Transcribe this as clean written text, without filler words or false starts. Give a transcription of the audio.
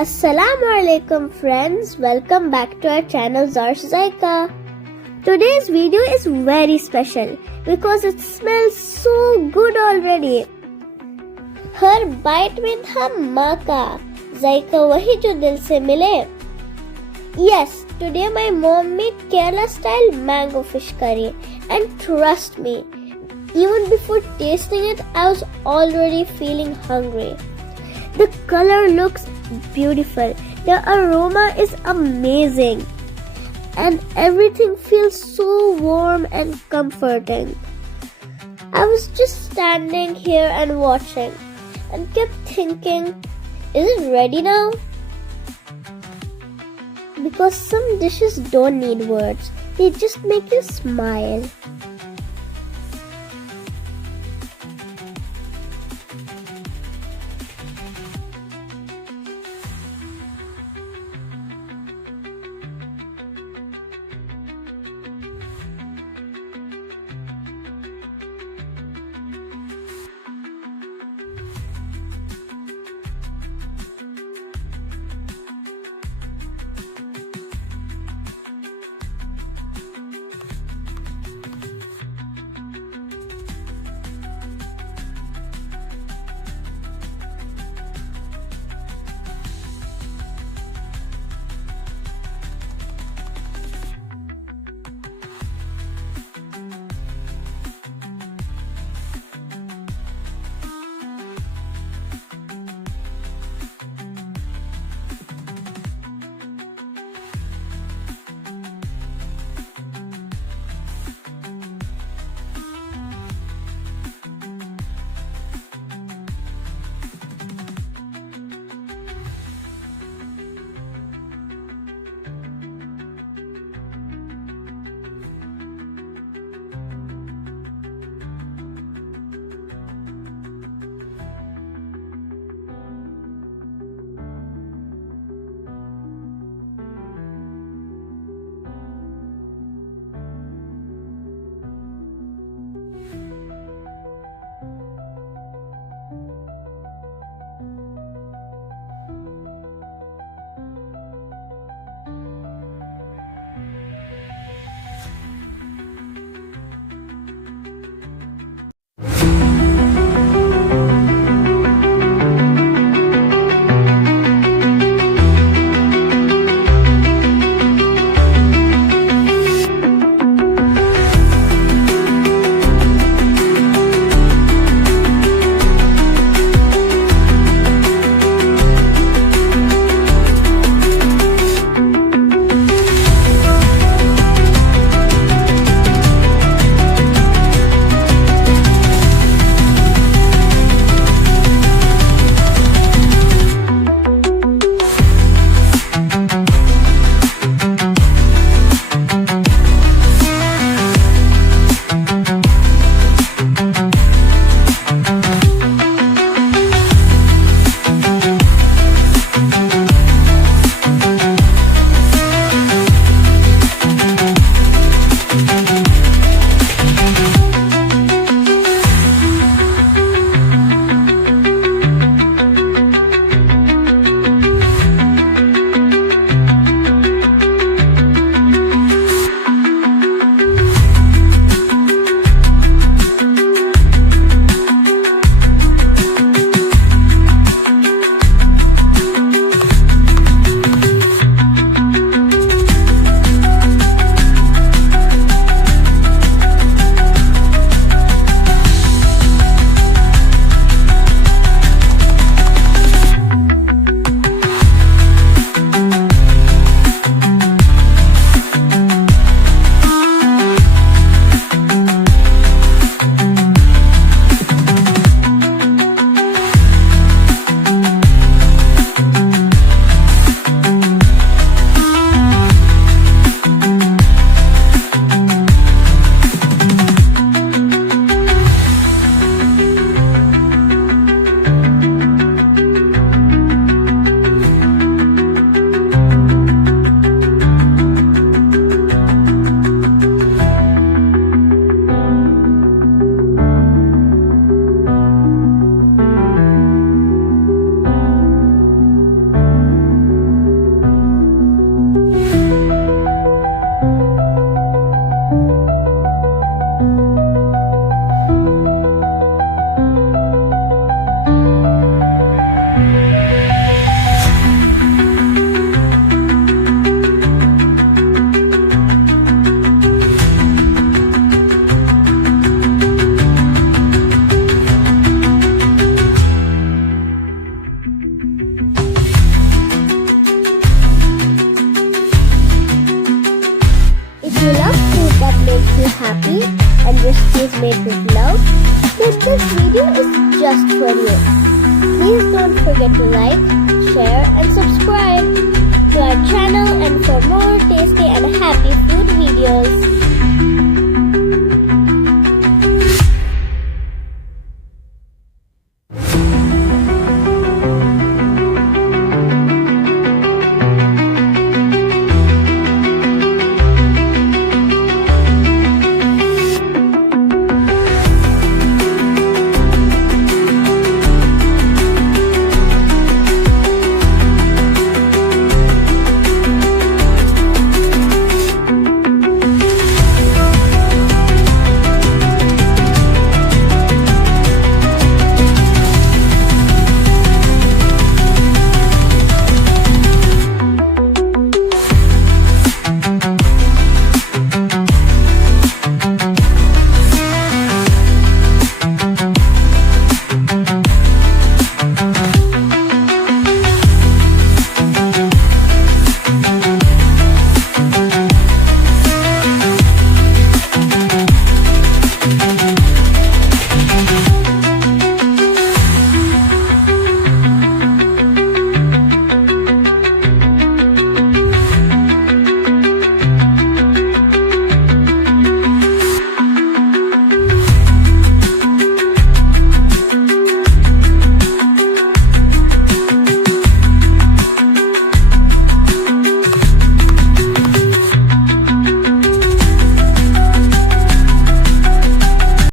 Assalamu alaikum friends, welcome back to our channel Zarsh Zaika. Today's video is very special because it smells so good already. Her bite में था माँ का जायका वही जो दिल से मिले. Yes, today my mom made Kerala style mango fish curry and trust me, even before tasting it I was already feeling hungry. The color looks beautiful, the aroma is amazing, and everything feels so warm and comforting. I was just standing here and watching and kept thinking, is it ready now? Because some dishes don't need words, they just make you smile. happy and recipes made with love, then this video is just for you. Please don't forget to like, share and subscribe to our channel and for more tasty and happy food videos.